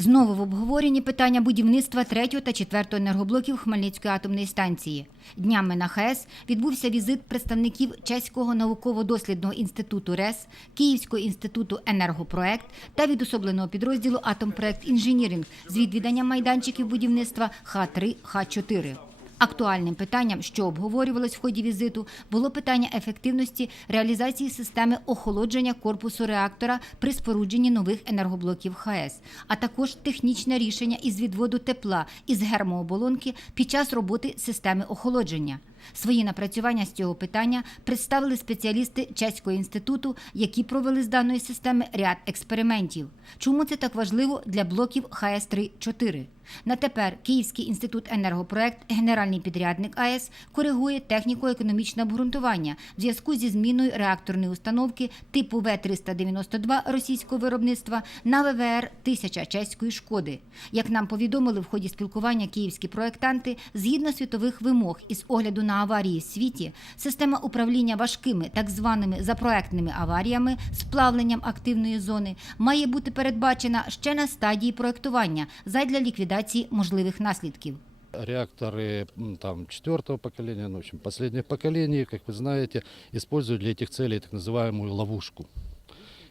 Знову в обговоренні питання будівництва третього та четвертого енергоблоків Хмельницької атомної станції. Днями на ХАЕС відбувся візит представників Чеського науково-дослідного інституту РЕС, Київського інституту енергопроект та відособленого підрозділу Атомпроект інженіринг з відвіданням майданчиків будівництва Х3 Х4. Актуальним питанням, що обговорювалось в ході візиту, було питання ефективності реалізації системи охолодження корпусу реактора при спорудженні нових енергоблоків ХАЕС, а також технічне рішення із відводу тепла із гермооболонки під час роботи системи охолодження. Свої напрацювання з цього питання представили спеціалісти Чеського інституту, які провели з даної системи ряд експериментів. Чому це так важливо для блоків ХАЕС 3 4 На тепер Київський інститут енергопроект, генеральний підрядник АЕС, коригує техніко-економічне обґрунтування в зв'язку зі зміною реакторної установки типу В-392 російського виробництва на ВВР 1000 чеської шкоди. Як нам повідомили в ході спілкування київські проектанти, згідно світових вимог із огляду на аварії в світі, система управління важкими так званими запроектними аваріями з плавленням активної зони має бути передбачена ще на стадії проектування задля ліквідації можливих наслідків. Реакторы м, там, четвертого поколения, ну, в общем, последних поколений, как вы знаете, используют для этих целей так называемую ловушку.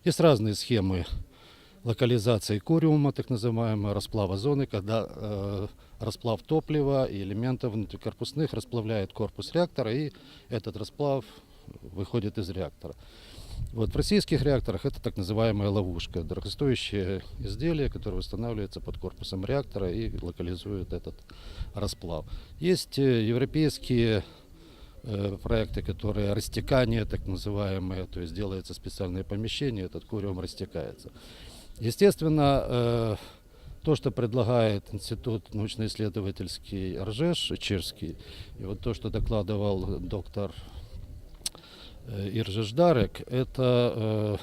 Есть разные схемы локализации кориума, так называемого расплава зоны, когда э, расплав топлива и элементов внутрикорпусных расплавляет корпус реактора, и этот расплав выходит из реактора. Вот в российских реакторах это так называемая ловушка, дорогостоящее изделие, которое устанавливается под корпусом реактора и локализует этот расплав. Есть э, европейские э, проекты, которые растекание, так называемые, то есть делается специальное помещение, этот куриум растекается. Естественно, э, то, что предлагает Институт научно-исследовательский Ржеш, чешский, и вот то, что докладывал доктор э, Иржеш Дарек, это э,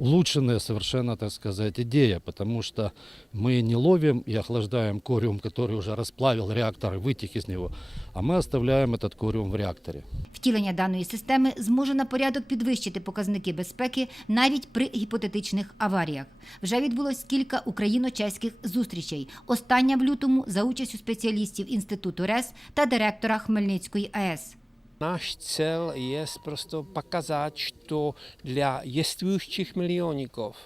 улучшенная совершенно, так сказать, идея, потому что мы не ловим и охлаждаем кориум, который уже расплавил реактор и вытек из него, а мы оставляем этот кориум в реакторе. Втілення даної системи зможе на порядок підвищити показники безпеки навіть при гіпотетичних аваріях. Вже відбулось кілька україно-чеських зустрічей. Остання в лютому за участю спеціалістів інституту РЕС та директора Хмельницької АЕС. Náš cel je prostě pokazat, že для действующих миллионников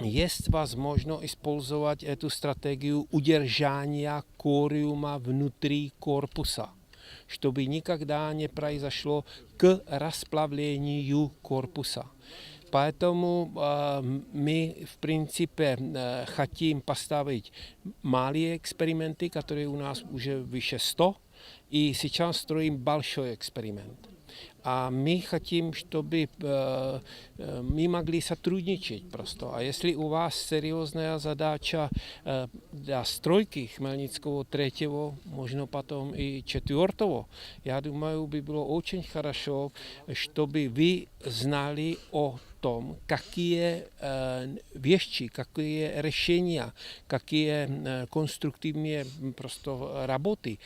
есть возможно использовать эту стратегию удержания кориума внутри корпуса, чтобы никогда не произошло к расплавлению корпуса. Поэтому э, my v принципе э, хотим поставить малые эксперименты, которые у нас уже выше 100, и сейчас строим большой эксперимент. А my хотим, чтобы э, э, мы могли сотрудничать просто. А если у вас серьезная задача э, для стройки Хмельницкого третьего, можно потом и четвертого, я думаю, by bylo очень хорошо, чтобы вы знали о том, какие э, вещи, какие решения, какие э, конструктивные м, просто работы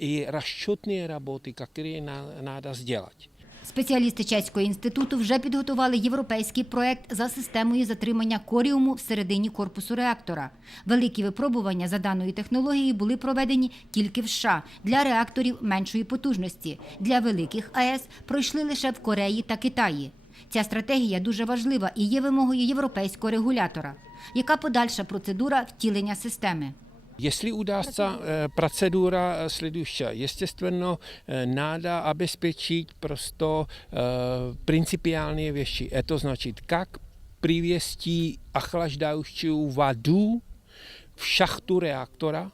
и расчетные работы, которые на- надо сделать. Спеціалісти Чеського інституту вже підготували європейський проект за системою затримання коріуму всередині корпусу реактора. Великі випробування за даною технологією були проведені тільки в США для реакторів меншої потужності. Для великих АЕС пройшли лише в Кореї та Китаї. Ця стратегія дуже важлива і є вимогою європейського регулятора. Яка подальша процедура втілення системи? Eh, procedura eh, следующая, естественно, надо обеспечить просто принципиальные вещи. Это значит, как привести охлаждающую воду в шахту реактора,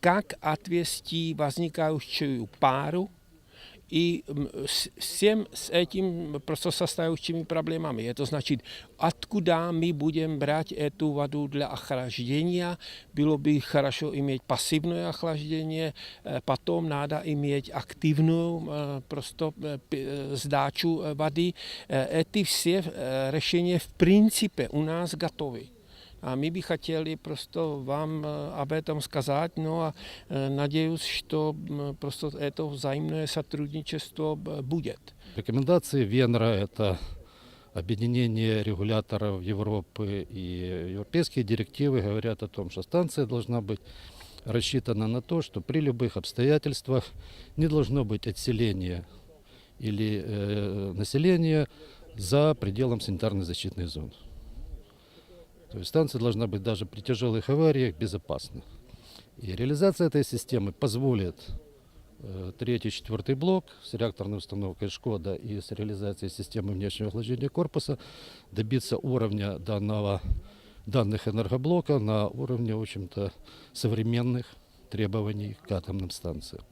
как отвести возникающую пару и м, с всем с этим просто состоящими проблемами. Это значит, откуда мы будем брать эту воду для охлаждения. Было бы хорошо иметь пассивное охлаждение, э, потом надо иметь активную э, просто э, п- э, сдачу э, воды. Э, Эти все э, A my by prostě vám eh, об этом сказать, eh, надеюсь, что просто это взаимное сотрудничество будет. Рекомендации Венера – это объединение регуляторов Европы и европейские директивы говорят о том, что станция должна быть рассчитана на то, что при любых обстоятельствах не должно быть отселения или э, населения за пределом санитарной защитной зоны. То есть станция должна быть даже при тяжелых авариях безопасна. И реализация этой системы позволит э, третий, четвертый блок с реакторной установкой «Шкода» и с реализацией системы внешнего охлаждения корпуса добиться уровня данного, данных энергоблока на уровне, в общем-то, современных требований к атомным станциям.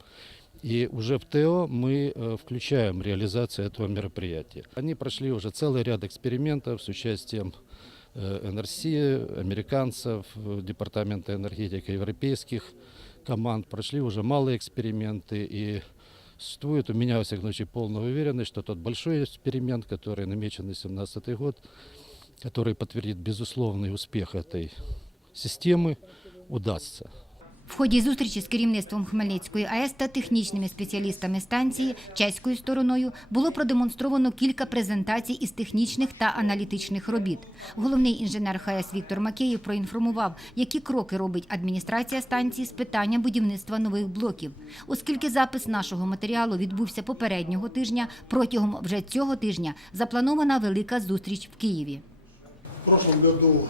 И уже в ТЭО мы э, включаем реализацию этого мероприятия. Они прошли уже целый ряд экспериментов с участием НРС, американцев, э, Департамента энергетики, европейских команд. Прошли уже малые эксперименты и существует у меня, во всяком случае, полная уверенность, что тот большой эксперимент, который намечен на 2017 год, который подтвердит безусловный успех этой системы, удастся. В ході зустрічі з керівництвом Хмельницької АЕС та технічними спеціалістами станції чеською стороною було продемонстровано кілька презентацій із технічних та аналітичних робіт. Головний інженер ХАЕС Віктор Макеєв проінформував, які кроки робить адміністрація станції з питання будівництва нових блоків. Оскільки запис нашого матеріалу відбувся попереднього тижня, протягом вже цього тижня запланована велика зустріч в Києві. В прошлом году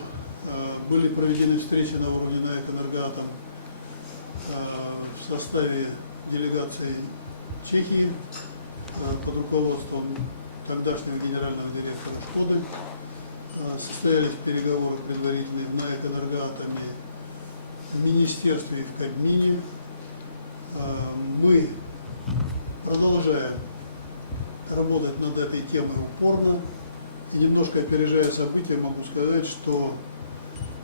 э, были проведены встречи на уровне НАЭК «Энергоатом» э, в составе делегации Чехии э, под руководством тогдашнего генерального директора «Шкоды». Э, Состоялись переговоры предварительные в НАЭК «Энергоатоме», в Министерстве и в Кабмине. Э, Мы продолжаем работать над этой темой упорно. И немножко опережая события, могу сказать, что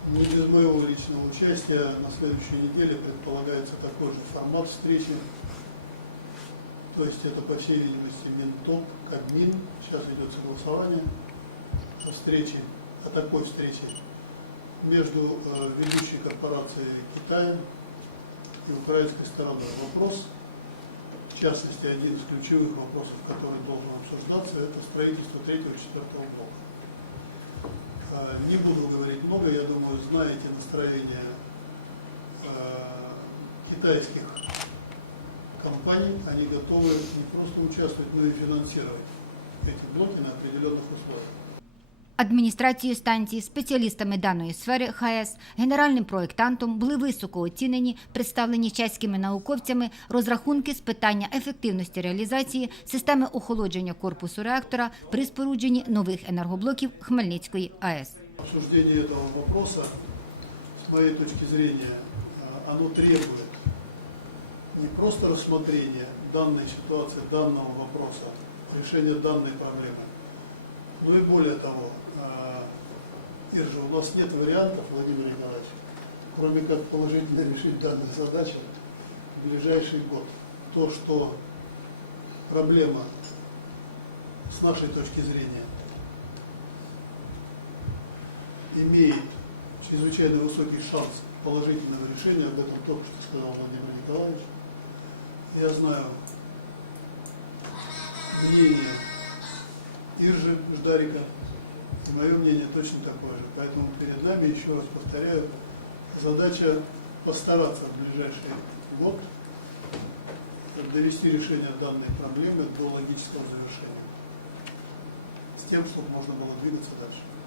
не без моего личного участия на следующей неделе предполагается такой же формат встречи. То есть это, по всей видимости, Минтоп, Кабмин. Сейчас идет согласование о встрече, о такой встрече между э, ведущей корпорацией Китая и украинской стороной. Вопрос, в частности, один из ключевых вопросов, который должен обсуждаться, это строительство третьего и четвертого блока. Э, Не буду говорить много, я думаю, знаете настроение э, китайских компаний. Они готовы не просто участвовать, но и финансировать эти блоки на определенных условиях. Адміністрацією станції, спеціалістами даної сфери ХАЕС, генеральним проєктантом були високо оцінені, представлені чеськими науковцями розрахунки з питання ефективності реалізації системи охолодження корпусу реактора при спорудженні нових енергоблоків Хмельницької АЕС. Обсуждение этого вопроса, с моей точки зрения, э, оно требует не просто рассмотрения данной ситуации, данного вопроса, решения данной проблемы, Но и более того, э, Иржа, у нас нет вариантов, Владимир Николаевич, кроме как положительно решить данную задачу в ближайший год. То, что проблема с нашей точки зрения имеет чрезвычайно высокий шанс положительного решения, об этом только что сказал Владимир Николаевич. Я знаю мнение Иржи Ждарика, и мое мнение точно такое же. Поэтому перед нами, еще раз повторяю, задача постараться в ближайший год довести решение данной проблемы до логического завершения. С тем, чтобы можно было двигаться дальше.